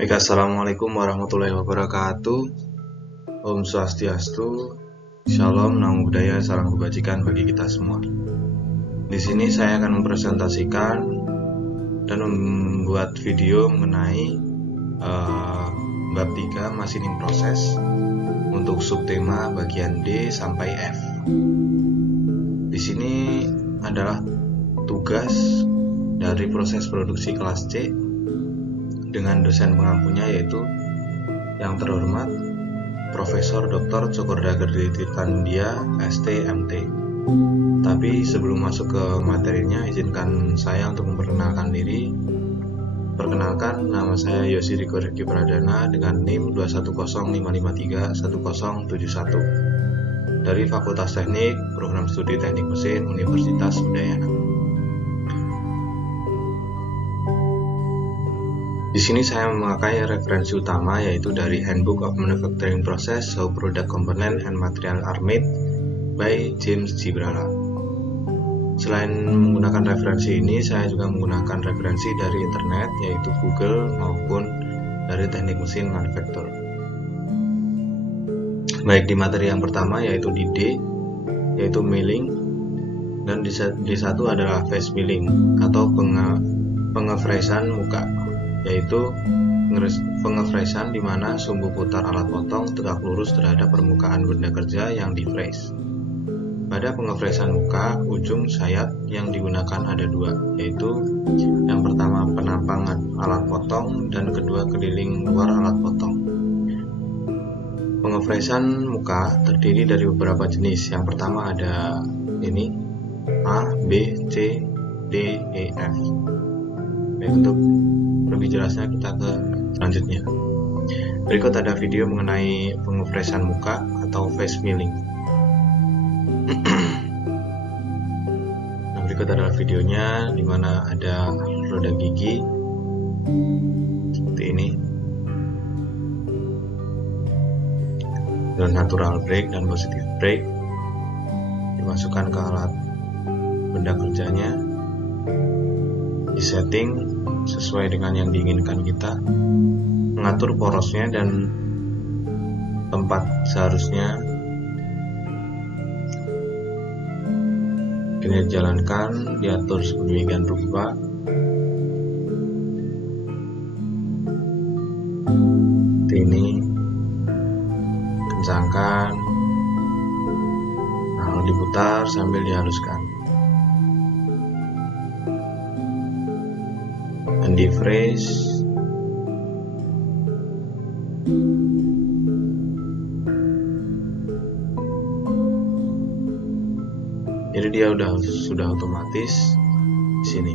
Baik, Assalamualaikum warahmatullahi wabarakatuh. Om Swastiastu, Shalom, Namo Buddhaya, salam kebajikan bagi kita semua. Di sini saya akan mempresentasikan dan membuat video mengenai bab 3 machining proses untuk subtema bagian D sampai F. Di sini adalah tugas dari proses produksi kelas C dengan dosen pengampunya, yaitu yang terhormat Profesor Dr. Cokorda Gede Tirtandia, ST.MT. Tapi sebelum masuk ke materinya, izinkan saya untuk memperkenalkan diri. Perkenalkan, nama saya Yosi Riko Riki Pradana dengan NIM 210531071 dari Fakultas Teknik, Program Studi Teknik Mesin, Universitas Udayana. Di sini saya memakai referensi utama, yaitu dari Handbook of Manufacturing Process, How Product Component and Material Are Made by James Gibrala. Selain menggunakan referensi ini, saya juga menggunakan referensi dari internet, yaitu Google maupun dari Teknik Mesin Manufaktur. Baik, di materi yang pertama yaitu di D, yaitu milling, dan di satu adalah face milling atau pengefresan muka, yaitu pengefresan di mana sumbu putar alat potong tegak lurus terhadap permukaan benda kerja yang di-freeze. Pada pengefresan muka, ujung sayat yang digunakan ada dua, yaitu yang pertama penampangan alat potong dan kedua keliling luar alat potong. Pengefresan muka terdiri dari beberapa jenis. Yang pertama ada ini A, B, C, D, E, F. Baik, untuk lebih jelasnya kita ke selanjutnya. Berikut ada video mengenai pengefresan muka atau face milling. Nah, berikut adalah videonya di mana ada roda gigi seperti ini, dan natural brake dan positive brake dimasukkan ke alat benda kerjanya, disetting sesuai dengan yang diinginkan kita, mengatur porosnya dan tempat seharusnya. Ini dijalankan, diatur sedemikian rupa. Ini kencangkan, lalu diputar sambil dihaluskan. Dan di-freeze. Jadi dia sudah otomatis di sini.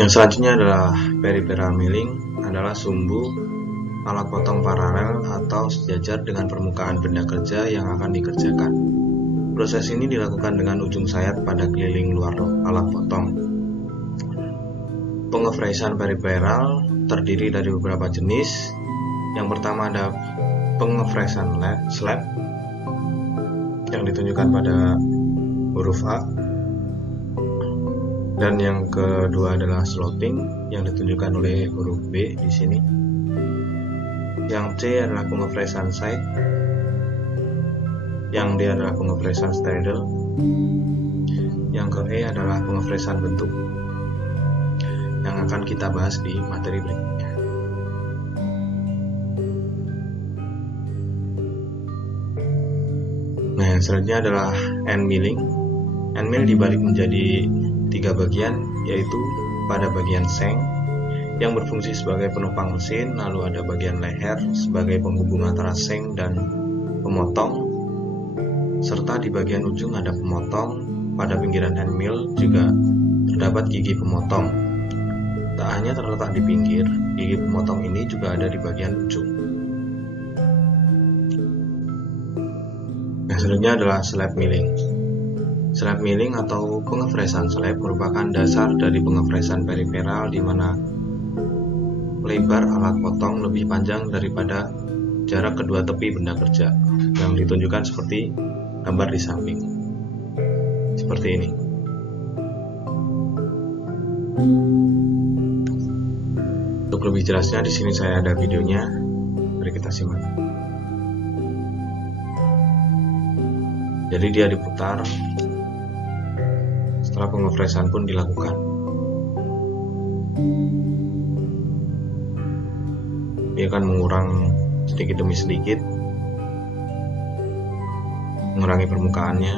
Yang selanjutnya adalah peripheral milling, adalah sumbu alat potong paralel atau sejajar dengan permukaan benda kerja yang akan dikerjakan. Proses ini dilakukan dengan ujung sayat pada keliling luar alat potong. Pengefresan peripheral terdiri dari beberapa jenis. Yang pertama ada pengefresan slab yang ditunjukkan pada huruf A, dan yang kedua adalah sloping yang ditunjukkan oleh huruf B di sini. Yang C adalah pengefresan side, yang D adalah pengefresan straddle, yang ke E adalah pengefresan bentuk. yang akan kita bahas di materi berikutnya. Nah, yang selanjutnya adalah end milling. End mill dibalik menjadi 3 bagian, yaitu pada bagian seng yang berfungsi sebagai penopang mesin, lalu ada bagian leher sebagai penghubung antara seng dan pemotong, serta di bagian ujung ada pemotong. Pada pinggiran end mill juga terdapat gigi pemotong. Tak hanya terletak di pinggir, gigi pemotong ini juga ada di bagian ujung. Yang selanjutnya adalah slab milling. Slab milling atau pengefresan slab merupakan dasar dari pengefresan periferal di mana lebar alat potong lebih panjang daripada jarak kedua tepi benda kerja, yang ditunjukkan seperti gambar di samping. Seperti ini. Untuk lebih jelasnya di sini saya ada videonya. Mari kita simak. Jadi dia diputar. Setelah pengefresan pun dilakukan. Dia akan mengurang sedikit demi sedikit, mengurangi permukaannya.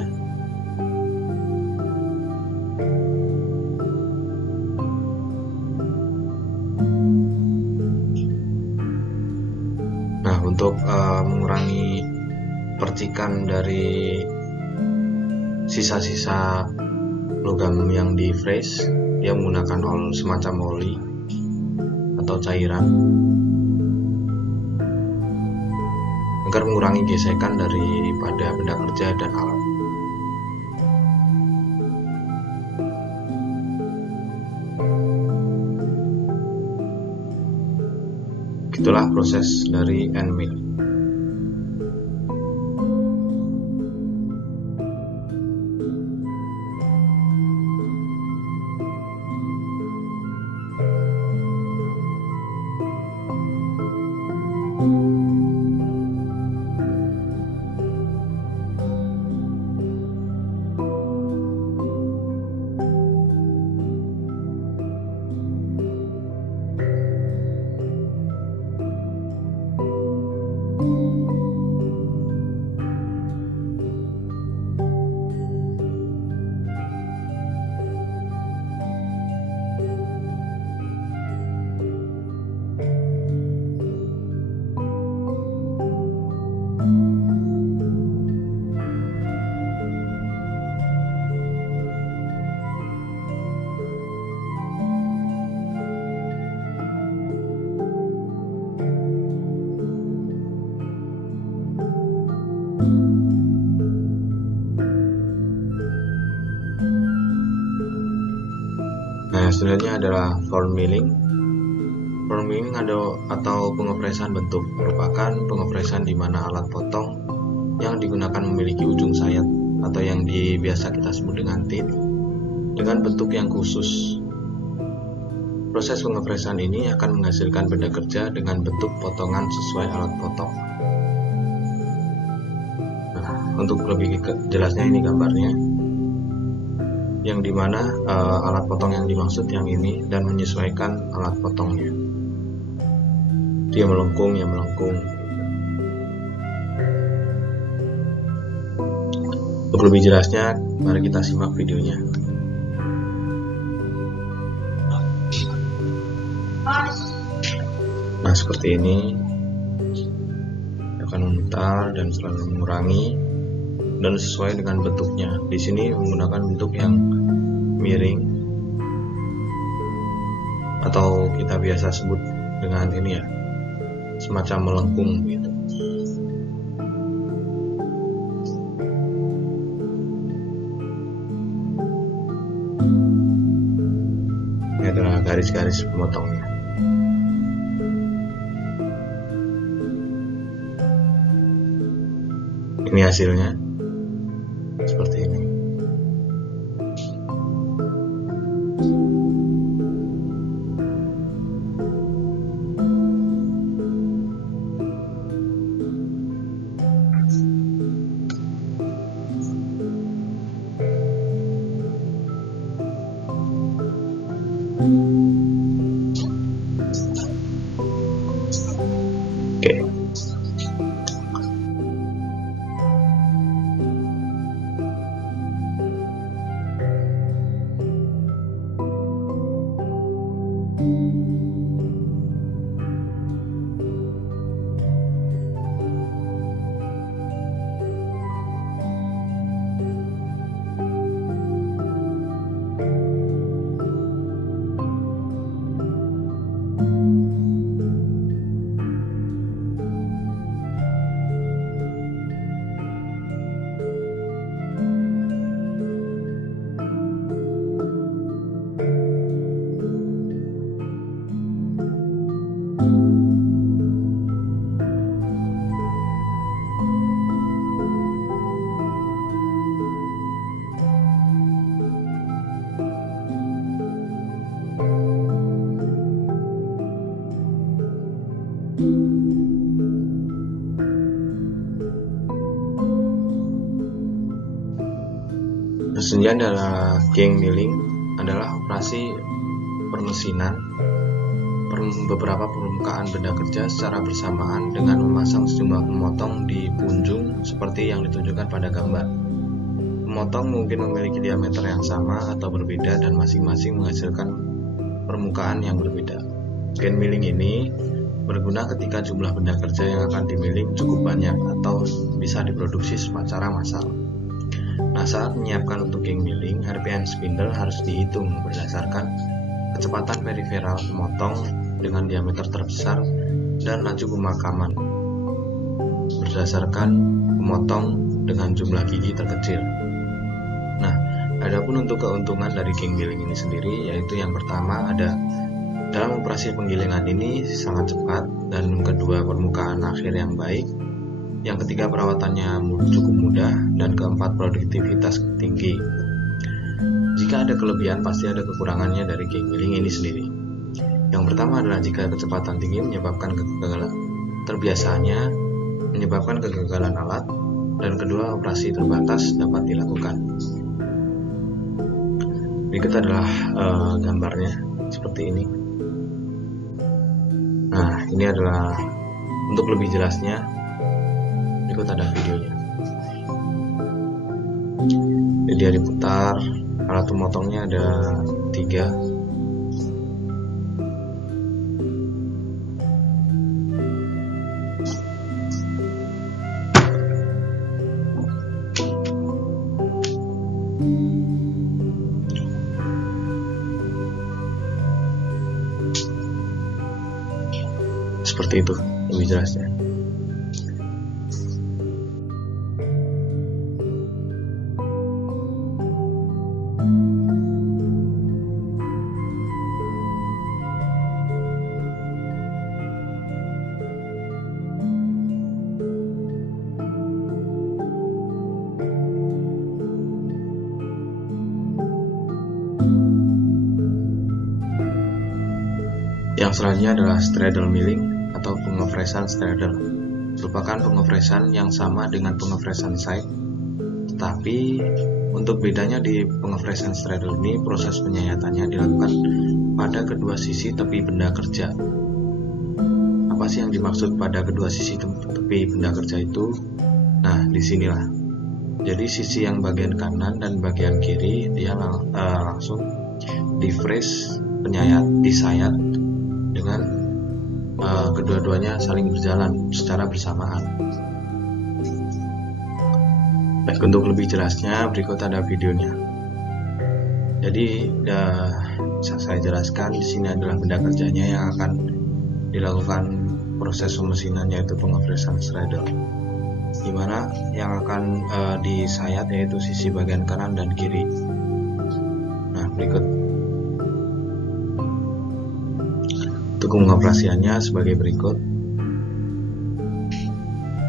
Nah, untuk mengurangi percikan dari sisa-sisa logam yang di freeze, dia menggunakan semacam oli atau cairan agar mengurangi gesekan daripada benda kerja dan alat. Itulah proses dari end mill. Nah, selanjutnya adalah form milling. Form milling atau pengefresan bentuk merupakan pengefresan di mana alat potong yang digunakan memiliki ujung sayat atau yang biasa kita sebut dengan tip dengan bentuk yang khusus. Proses pengefresan ini akan menghasilkan benda kerja dengan bentuk potongan sesuai alat potong. Nah, untuk lebih jelasnya ini gambarnya, yang dimana alat potong yang dimaksud yang ini dan menyesuaikan alat potongnya. Dia melengkung, ya melengkung. Untuk lebih jelasnya, mari kita simak videonya. Nah, seperti ini akan memutar dan selalu mengurangi dan sesuai dengan bentuknya. Di sini menggunakan bentuk yang miring atau kita biasa sebut dengan ini ya, semacam melengkung gitu. Ini adalah garis-garis pemotongnya. Ini hasilnya seperti ini. Selanjutnya adalah gang milling, adalah operasi permesinan beberapa permukaan benda kerja secara bersamaan dengan memasang sejumlah pemotong di punjung seperti yang ditunjukkan pada gambar. Pemotong mungkin memiliki diameter yang sama atau berbeda dan masing-masing menghasilkan permukaan yang berbeda. Gang milling ini berguna ketika jumlah benda kerja yang akan dimilling cukup banyak atau bisa diproduksi secara massal. Nah, saat menyiapkan untuk gang milling, RPM spindle harus dihitung berdasarkan kecepatan periferal pemotong dengan diameter terbesar dan laju pemakaman berdasarkan pemotong dengan jumlah gigi terkecil. Nah, adapun untuk keuntungan dari gang milling ini sendiri, yaitu yang pertama ada dalam operasi penggilingan ini sangat cepat, dan kedua permukaan akhir yang baik, yang ketiga perawatannya cukup mudah, dan keempat produktivitas tinggi. Jika ada kelebihan pasti ada kekurangannya dari gang milling ini sendiri. Yang pertama adalah jika kecepatan tinggi menyebabkan kegagalan, terbiasaannya menyebabkan kegagalan alat, dan kedua operasi terbatas dapat dilakukan. Berikut adalah gambarnya seperti ini. Nah, ini adalah untuk lebih jelasnya, berikut ada videonya. Jadi dia diputar, alat pemotongnya ada 3. Seperti itu lebih jelasnya. Yang selanjutnya adalah straddle milling atau pengopresan straddle. Merupakan pengopresan yang sama dengan pengopresan side, tetapi untuk bedanya di pengopresan straddle ini proses penyayatannya dilakukan pada kedua sisi tepi benda kerja. Apa sih yang dimaksud pada kedua sisi tepi benda kerja itu? Nah, disinilah. Jadi sisi yang bagian kanan dan bagian kiri dia langsung disayat dengan kedua-duanya saling berjalan secara bersamaan. Baik, untuk lebih jelasnya berikut ada videonya. Jadi bisa saya jelaskan, di sini adalah benda kerjanya yang akan dilakukan proses pemesinan, yaitu pengopresan straddle, di mana yang akan disayat yaitu sisi bagian kanan dan kiri. Nah, berikut. Untuk pengoperasiannya sebagai berikut.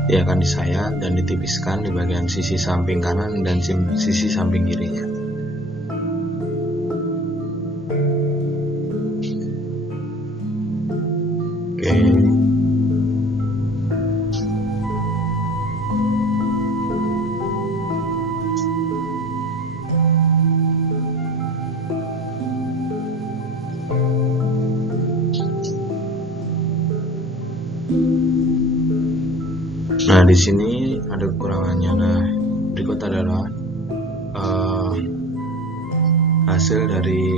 Dia akan disayat dan ditipiskan di bagian sisi samping kanan dan sisi samping kirinya. Oke. Nah, di sini ada kekurangannya. Nah, berikut adalah hasil dari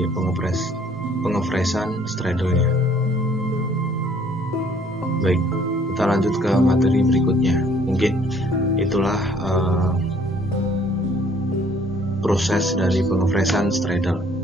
pengopresan straddle-nya. Baik, kita lanjut ke materi berikutnya. Mungkin itulah proses dari pengopresan straddle.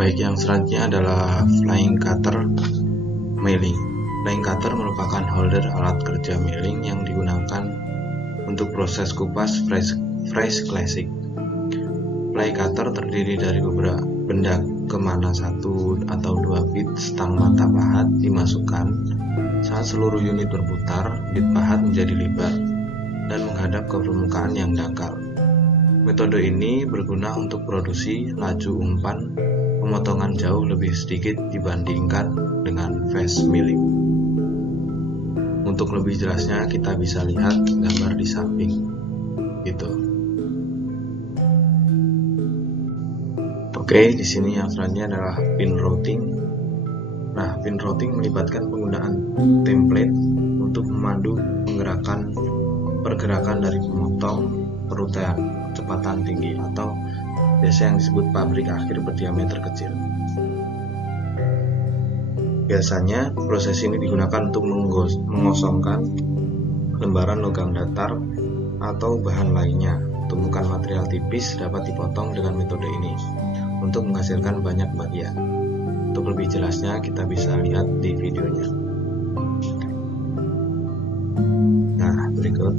Baik, yang selanjutnya adalah flying cutter milling. Flying cutter merupakan holder alat kerja milling yang digunakan untuk proses kupas fresh classic. Fly cutter terdiri dari beberapa benda kemana satu atau dua bit stang mata pahat dimasukkan. Saat seluruh unit berputar, bit pahat menjadi lebar dan menghadap ke permukaan yang dangkal. Metode ini berguna untuk produksi laju umpan pemotongan jauh lebih sedikit dibandingkan dengan fast milling. Untuk lebih jelasnya kita bisa lihat gambar di samping. Gitu. Oke, di sini yang selanjutnya adalah pin routing. Nah, pin routing melibatkan penggunaan template untuk memandu pergerakan dari pemotong perutan kecepatan tinggi atau biasa yang disebut pabrik akhir berdiameter kecil. Biasanya proses ini digunakan untuk mengosongkan lembaran logam datar atau bahan lainnya. Tumpukan material tipis dapat dipotong dengan metode ini untuk menghasilkan banyak bagian. Untuk lebih jelasnya kita bisa lihat di videonya. Nah, berikut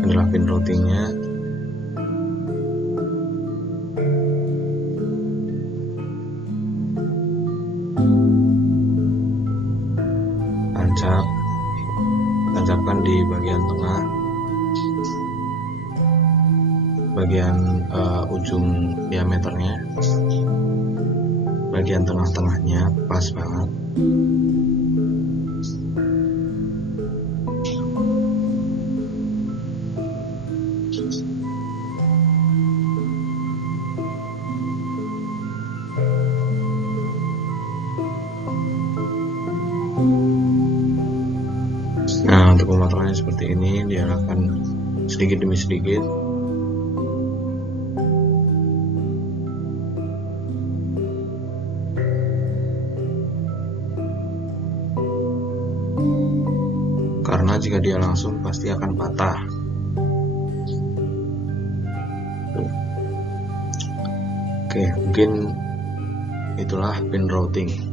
adalah pin routingnya. Tancapkan di bagian tengah, bagian ujung diameternya, bagian tengah-tengahnya pas banget. Nah, untuk pemotongannya seperti ini, diarahkan sedikit demi sedikit. Karena jika dia langsung pasti akan patah. Oke, mungkin itulah pin routing.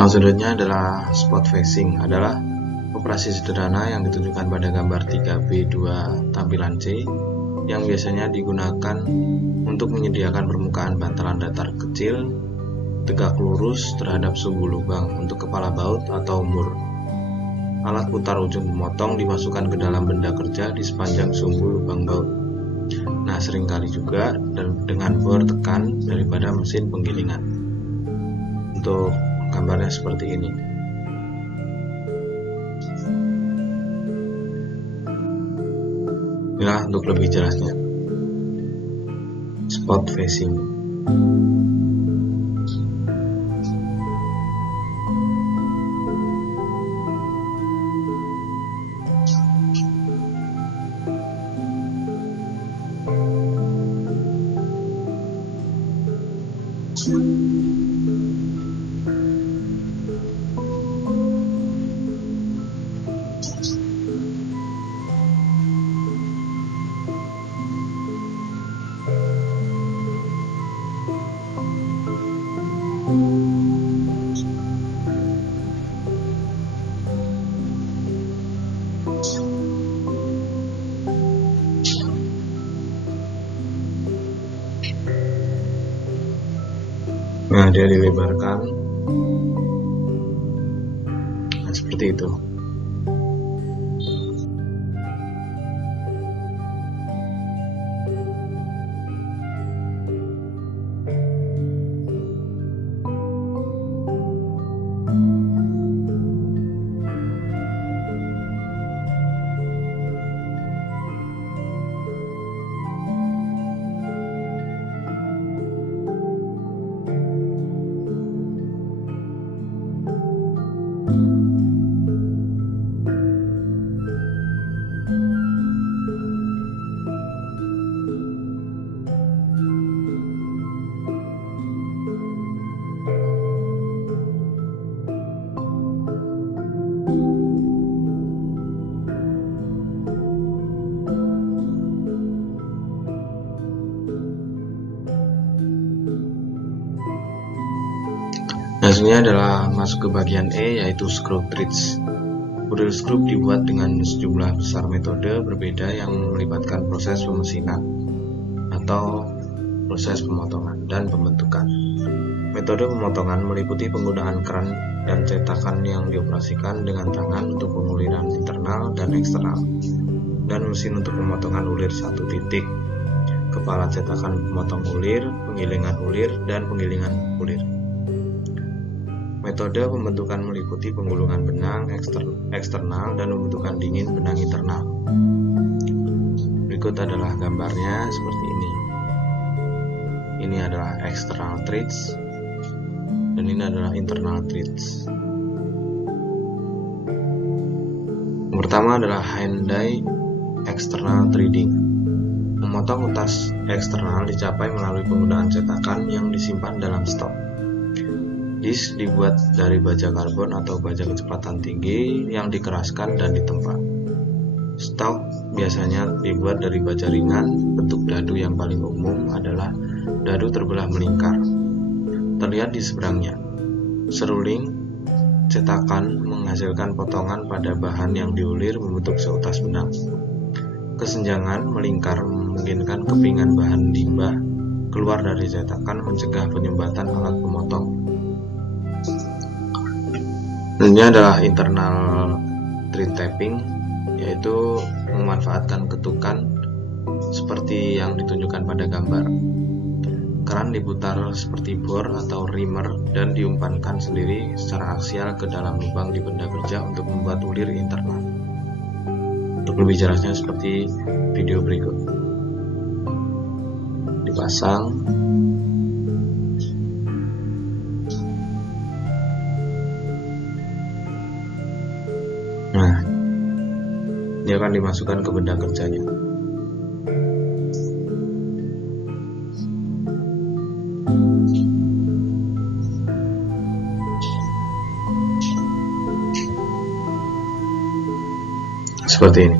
Selanjutnya adalah spot facing, adalah operasi sederhana yang ditunjukkan pada gambar 3B2 tampilan C yang biasanya digunakan untuk menyediakan permukaan bantalan datar kecil tegak lurus terhadap sumbu lubang untuk kepala baut atau mur. Alat putar ujung pemotong dimasukkan ke dalam benda kerja di sepanjang sumbu lubang baut. Nah, seringkali juga dengan bor tekan daripada mesin penggilingan. Untuk gambarnya seperti ini. Inilah untuk lebih jelasnya. Spot facing. Nah, dia dilebarkan. Nah, seperti itu. Hasilnya adalah masuk ke bagian E, yaitu screw threads. Model skrup dibuat dengan sejumlah besar metode berbeda yang melibatkan proses pemesinan atau proses pemotongan dan pembentukan. Metode pemotongan meliputi penggunaan keran dan cetakan yang dioperasikan dengan tangan untuk penguliran internal dan eksternal, dan mesin untuk pemotongan ulir satu titik, kepala cetakan pemotong ulir, penggilingan ulir, dan penggilingan ulir. Metode pembentukan meliputi penggulungan benang eksternal dan pembentukan dingin benang internal. Berikut adalah gambarnya seperti ini. Ini adalah external threads dan ini adalah internal threads. Yang pertama adalah hand-die external threading. Memotong utas eksternal dicapai melalui penggunaan cetakan yang disimpan dalam stok. Disk dibuat dari baja karbon atau baja kecepatan tinggi yang dikeraskan dan ditempa. Stok biasanya dibuat dari baja ringan. Bentuk dadu yang paling umum adalah dadu terbelah melingkar. Terlihat di seberangnya. Seruling cetakan menghasilkan potongan pada bahan yang diulir membentuk seutas benang. Kesenjangan melingkar memungkinkan kepingan bahan limbah keluar dari cetakan, mencegah penyumbatan alat pemotong. Ini adalah internal thread tapping, yaitu memanfaatkan ketukan seperti yang ditunjukkan pada gambar. Keran diputar seperti bor atau reamer dan diumpankan sendiri secara aksial ke dalam lubang di benda kerja untuk membuat ulir internal. Untuk lebih jelasnya seperti video berikut. Dipasang. Nah, dia akan dimasukkan ke benda kerjanya. Seperti ini.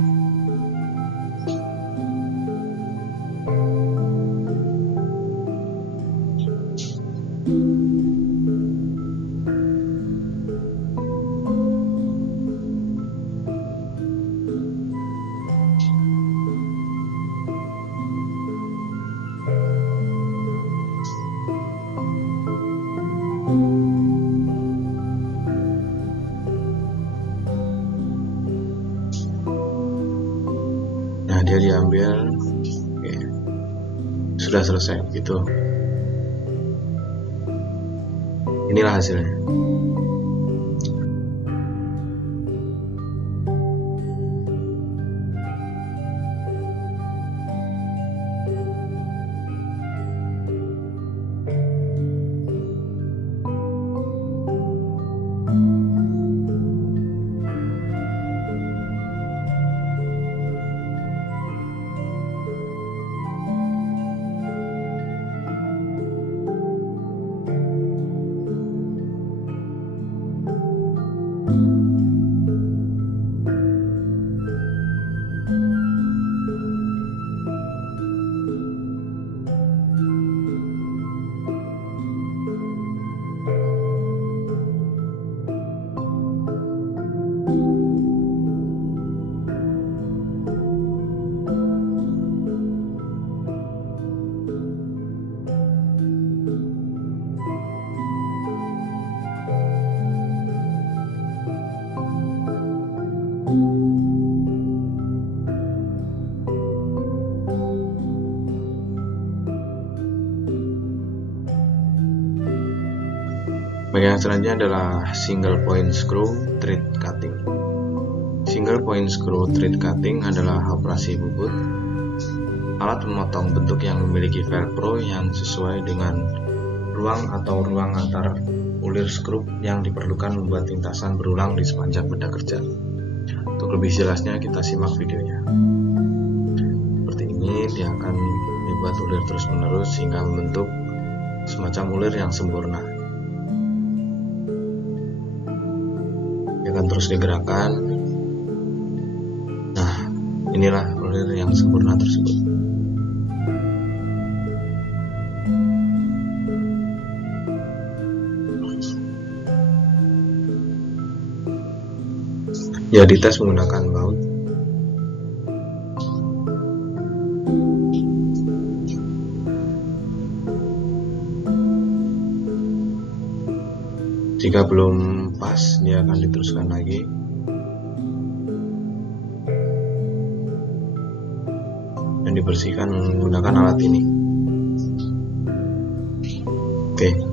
diambil. Oke, sudah selesai gitu. Inilah hasilnya. Bagian selanjutnya adalah single point screw thread cutting. Single point screw thread cutting adalah operasi bubut, alat memotong bentuk yang memiliki velcro yang sesuai dengan ruang atau ruang antar ulir skrup yang diperlukan membuat lintasan berulang di sepanjang benda kerja. Untuk lebih jelasnya kita simak videonya. Seperti ini dia akan dibuat ulir terus-menerus hingga membentuk semacam ulir yang sempurna. Dia akan terus digerakkan. Nah, inilah ulir yang sempurna tersebut. Ya, dites menggunakan baut. Jika belum pas, dia akan diteruskan lagi. Dan dibersihkan menggunakan alat ini. Oke.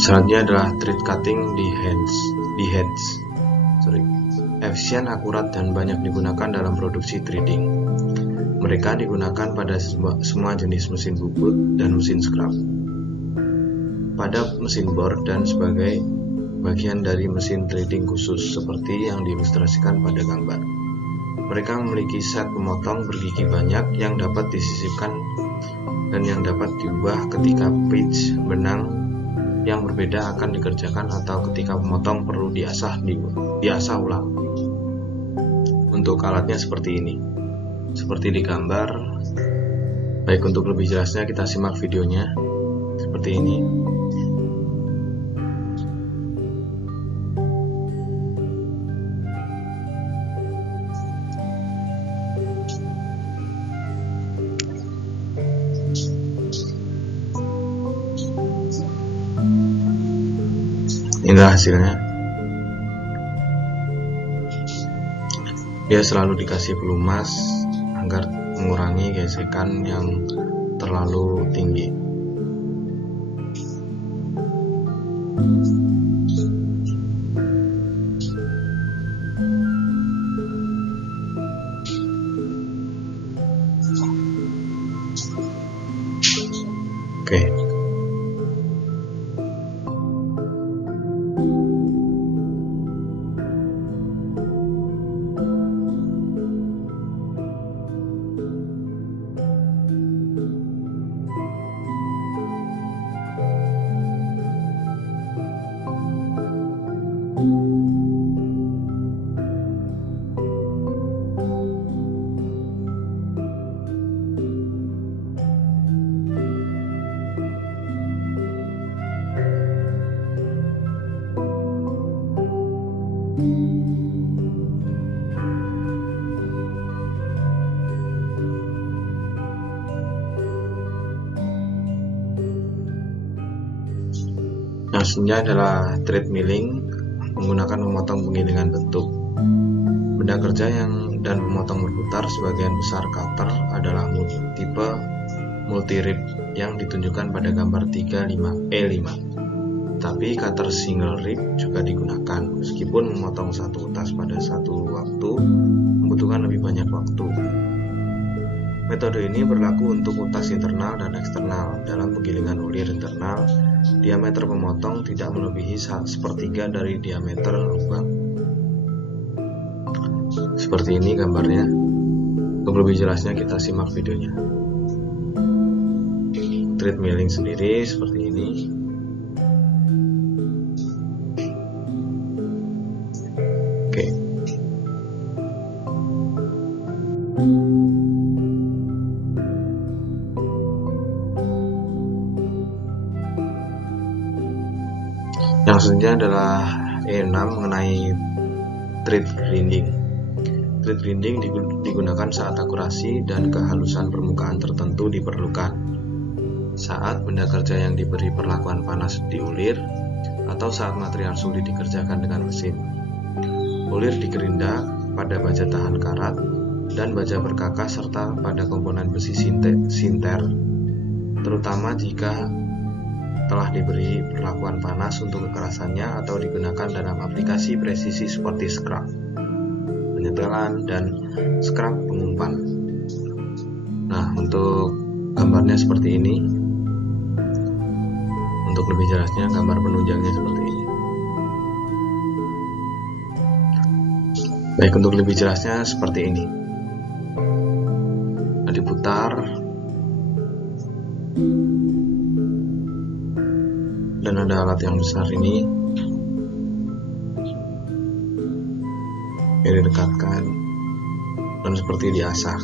Selanjutnya adalah thread cutting di heads. Efisien, akurat, dan banyak digunakan dalam produksi threading. Mereka digunakan pada semua jenis mesin bubut dan mesin scrap, pada mesin bor, dan sebagai bagian dari mesin threading khusus seperti yang diilustrasikan pada gambar. Mereka memiliki set pemotong bergigi banyak yang dapat disisipkan dan yang dapat diubah ketika pitch benang yang berbeda akan dikerjakan atau ketika pemotong perlu diasah ulang. Untuk alatnya seperti ini, seperti di gambar. Baik, untuk lebih jelasnya kita simak videonya seperti ini. Inilah hasilnya. Dia selalu dikasih pelumas agar mengurangi gesekan yang terlalu tinggi. Oke. Yang selanjutnya adalah thread milling, menggunakan memotong penggilingan bentuk. Benda kerja dan memotong berputar. Sebagian besar cutter adalah tipe multi-rib yang ditunjukkan pada gambar 3E5. Tapi cutter single rib juga digunakan, meskipun memotong satu utas pada satu waktu membutuhkan lebih banyak waktu. Metode ini berlaku untuk utas internal dan eksternal. Dalam penggilingan ulir internal, diameter pemotong tidak melebihi 1/3 dari diameter lubang. Seperti ini gambarnya. Untuk lebih jelasnya kita simak videonya. Thread milling sendiri seperti ini. Oke. Yang selanjutnya adalah E6 mengenai thread grinding. Thread grinding digunakan saat akurasi dan kehalusan permukaan tertentu diperlukan. Saat benda kerja yang diberi perlakuan panas diulir, atau saat material sulit dikerjakan dengan mesin. Ulir digerinda pada baja tahan karat dan baja berkakas serta pada komponen besi sinter, terutama jika telah diberi perlakuan panas untuk kekerasannya atau digunakan dalam aplikasi presisi seperti scrap, penyetelan, dan scrap pengumpan. Nah, untuk gambarnya seperti ini. Untuk lebih jelasnya, gambar penunjangnya seperti ini. Baik, untuk lebih jelasnya seperti ini. Nah, diputar dan ada alat yang besar ini yang didekatkan dan seperti diasah.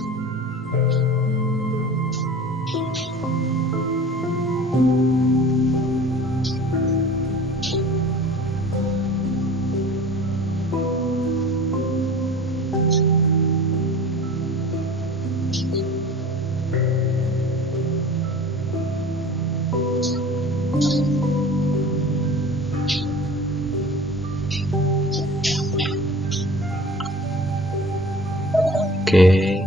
Oke,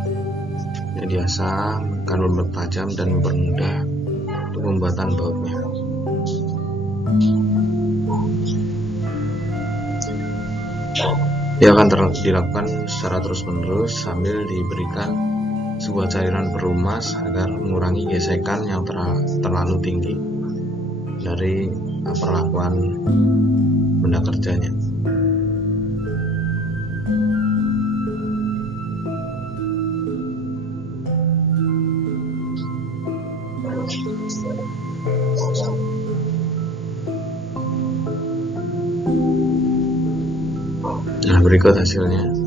ini biasa akan mempertajam dan mempermudah untuk pembuatan bautnya. Dia akan dilakukan secara terus-menerus sambil diberikan sebuah cairan pelumas agar mengurangi gesekan yang terlalu tinggi dari perlakuan benda kerjanya. Nah, berikut hasilnya.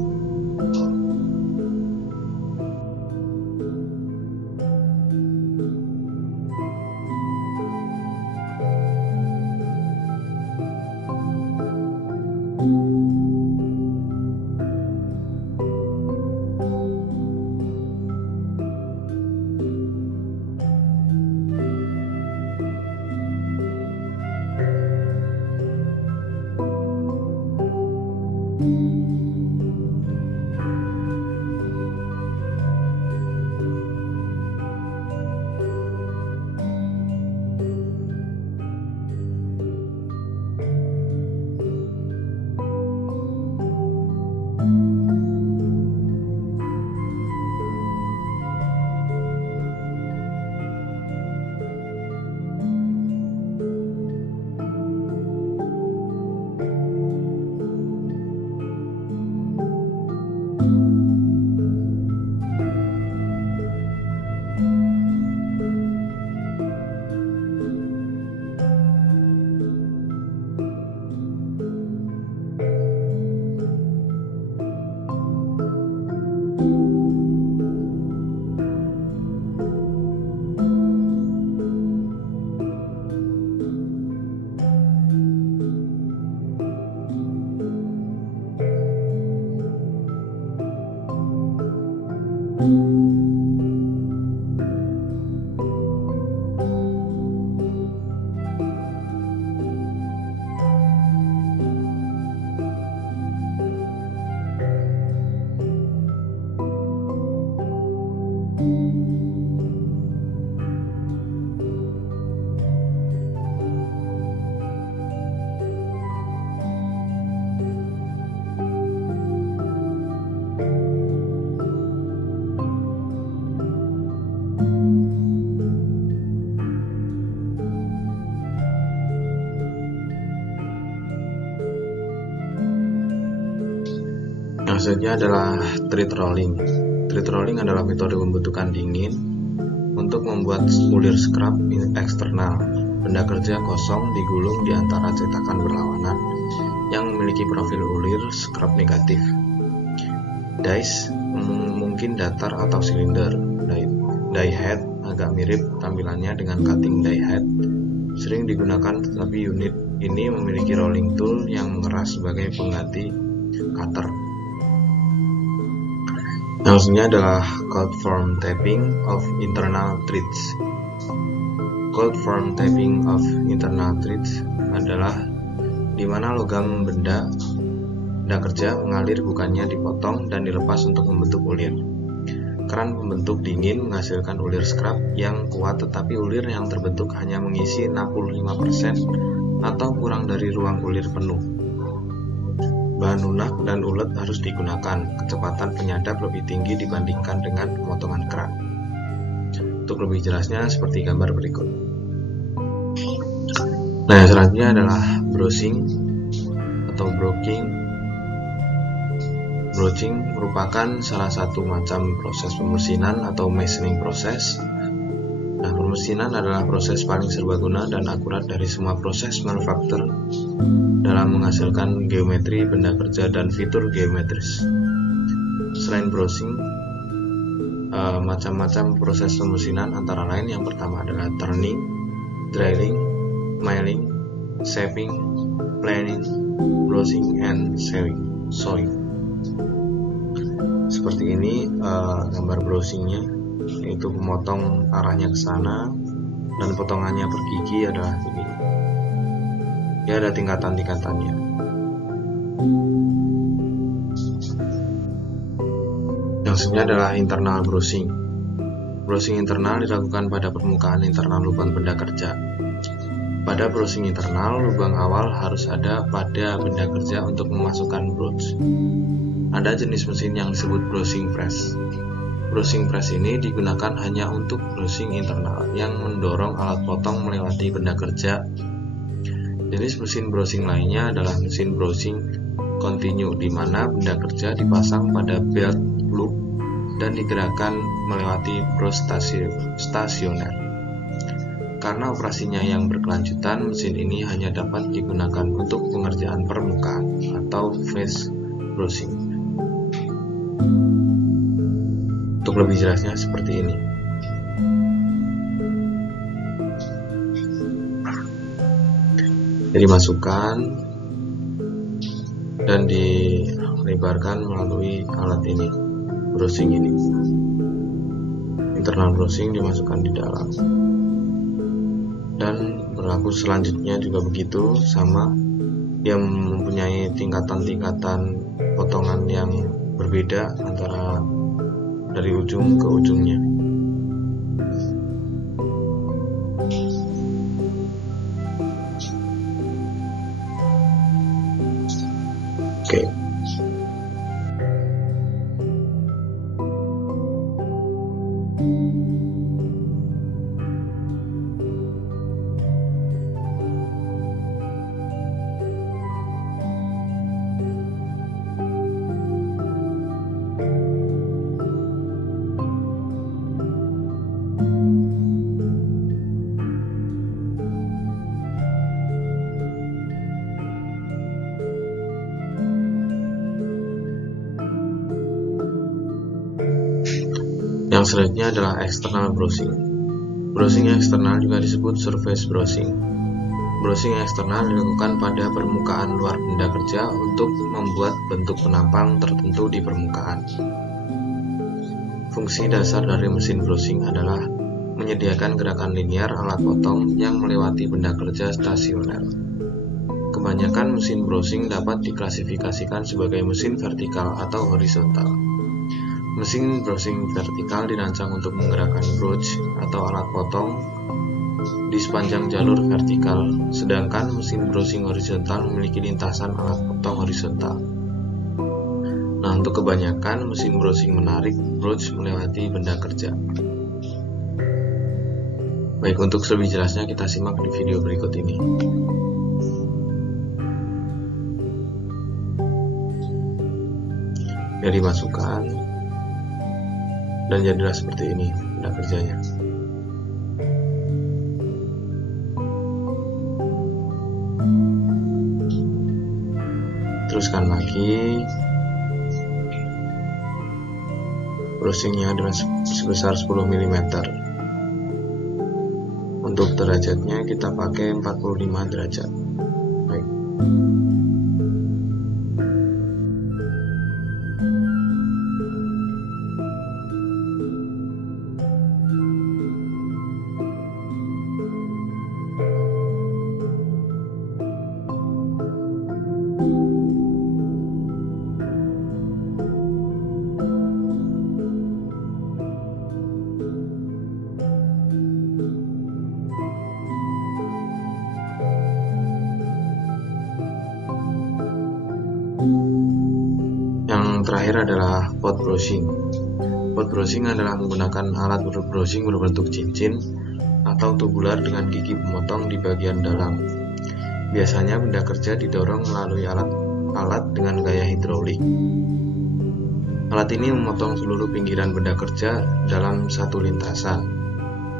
Yang selanjutnya adalah thread rolling. Thread rolling adalah metode pembentukan dingin untuk membuat ulir scrap eksternal. Benda kerja kosong digulung di antara cetakan berlawanan yang memiliki profil ulir scrap negatif. Dies mungkin datar atau silinder. Die head agak mirip tampilannya dengan cutting die head. Sering digunakan, tetapi unit ini memiliki rolling tool yang mengeras sebagai pengganti cutter. Yang selanjutnya adalah cold form tapping of internal threads. Cold form tapping of internal threads adalah di mana logam benda kerja mengalir, bukannya dipotong dan dilepas untuk membentuk ulir. Keran pembentuk dingin menghasilkan ulir scrap yang kuat, tetapi ulir yang terbentuk hanya mengisi 65% atau kurang dari ruang ulir penuh. Bahan lunak dan ulet harus digunakan. Kecepatan penyadap lebih tinggi dibandingkan dengan pemotongan keran. Untuk lebih jelasnya seperti gambar berikut. Nah, yang selanjutnya adalah broaching atau broaching. Broaching merupakan salah satu macam proses pemesinan atau machining proses. Nah, pemesinan adalah proses paling serbaguna dan akurat dari semua proses manufaktur dalam menghasilkan geometri benda kerja dan fitur geometris. Selain broaching, macam-macam proses pemesinan antara lain yang pertama adalah turning, drilling, milling, shaping, planing, broaching, and sewing. Seperti ini gambar broachingnya, yaitu memotong arahnya ke sana dan potongannya per gigi adalah begini. Ya, ada tingkatan-tingkatannya. Yang selanjutnya adalah internal broaching. Broaching internal dilakukan pada permukaan internal lubang benda kerja. Pada broaching internal, lubang awal harus ada pada benda kerja untuk memasukkan broach. Ada jenis mesin yang disebut broaching press. Broaching press ini digunakan hanya untuk broaching internal yang mendorong alat potong melewati benda kerja. Jenis mesin broaching lainnya adalah mesin broaching continue, di mana benda kerja dipasang pada belt loop dan digerakkan melewati broach stasioner. Karena operasinya yang berkelanjutan, mesin ini hanya dapat digunakan untuk pengerjaan permukaan atau face broaching. Untuk lebih jelasnya seperti ini. Jadi masukkan dan dilebarkan melalui alat ini, broaching ini. Internal broaching dimasukkan di dalam. Dan berlaku selanjutnya juga begitu, sama. Dia mempunyai tingkatan-tingkatan potongan yang berbeda antara dari ujung ke ujungnya. Oke. Yang selanjutnya adalah external broaching. Broaching eksternal juga disebut surface broaching. Broaching eksternal dilakukan pada permukaan luar benda kerja untuk membuat bentuk penampang tertentu di permukaan. Fungsi dasar dari mesin broaching adalah menyediakan gerakan linear alat potong yang melewati benda kerja stasioner. Kebanyakan mesin broaching dapat diklasifikasikan sebagai mesin vertikal atau horizontal. Mesin broaching vertikal dirancang untuk menggerakkan broach atau alat potong di sepanjang jalur vertikal, sedangkan mesin broaching horizontal memiliki lintasan alat potong horizontal. Nah, untuk kebanyakan mesin broaching menarik broach melewati benda kerja. Baik, untuk lebih jelasnya kita simak di video berikut ini. Dia dimasukkan dan jadilah seperti ini benda kerjanya. Teruskan lagi. Brushingnya dengan sebesar 10 mm. Untuk derajatnya kita pakai 45 derajat. Baik. Yang terakhir adalah pot brushing. Pot brushing adalah menggunakan alat brushing berbentuk cincin atau tubular dengan gigi pemotong di bagian dalam. Biasanya benda kerja didorong melalui alat dengan gaya hidrolik. Alat ini memotong seluruh pinggiran benda kerja dalam satu lintasan.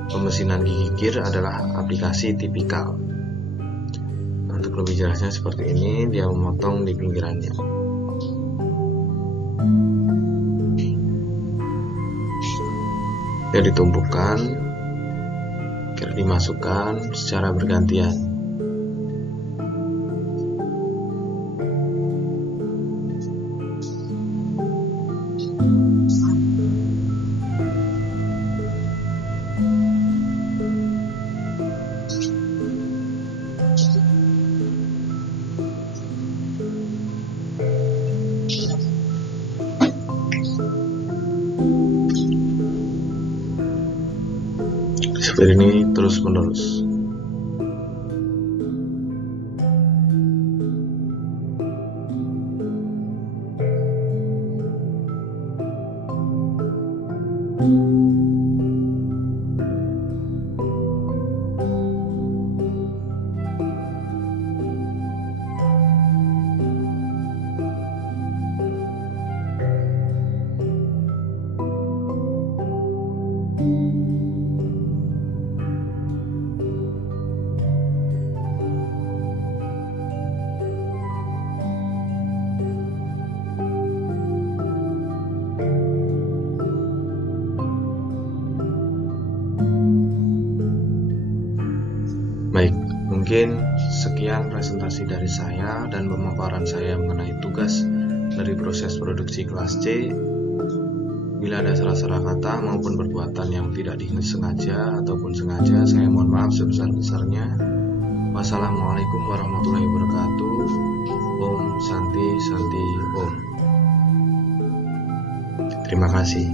Pemesinan gigi gear adalah aplikasi tipikal. Untuk lebih jelasnya seperti ini, dia memotong di pinggirannya. Dia ditumpukan, gear dimasukkan secara bergantian. Seperti ini terus menerus. Baik, mungkin sekian presentasi dari saya dan pemaparan saya mengenai tugas dari proses produksi kelas C. Bila ada salah-salah kata maupun perbuatan yang tidak disengaja ataupun sengaja, saya mohon maaf sebesar-besarnya. Wassalamualaikum warahmatullahi wabarakatuh. Om Santi Santi Om. Terima kasih.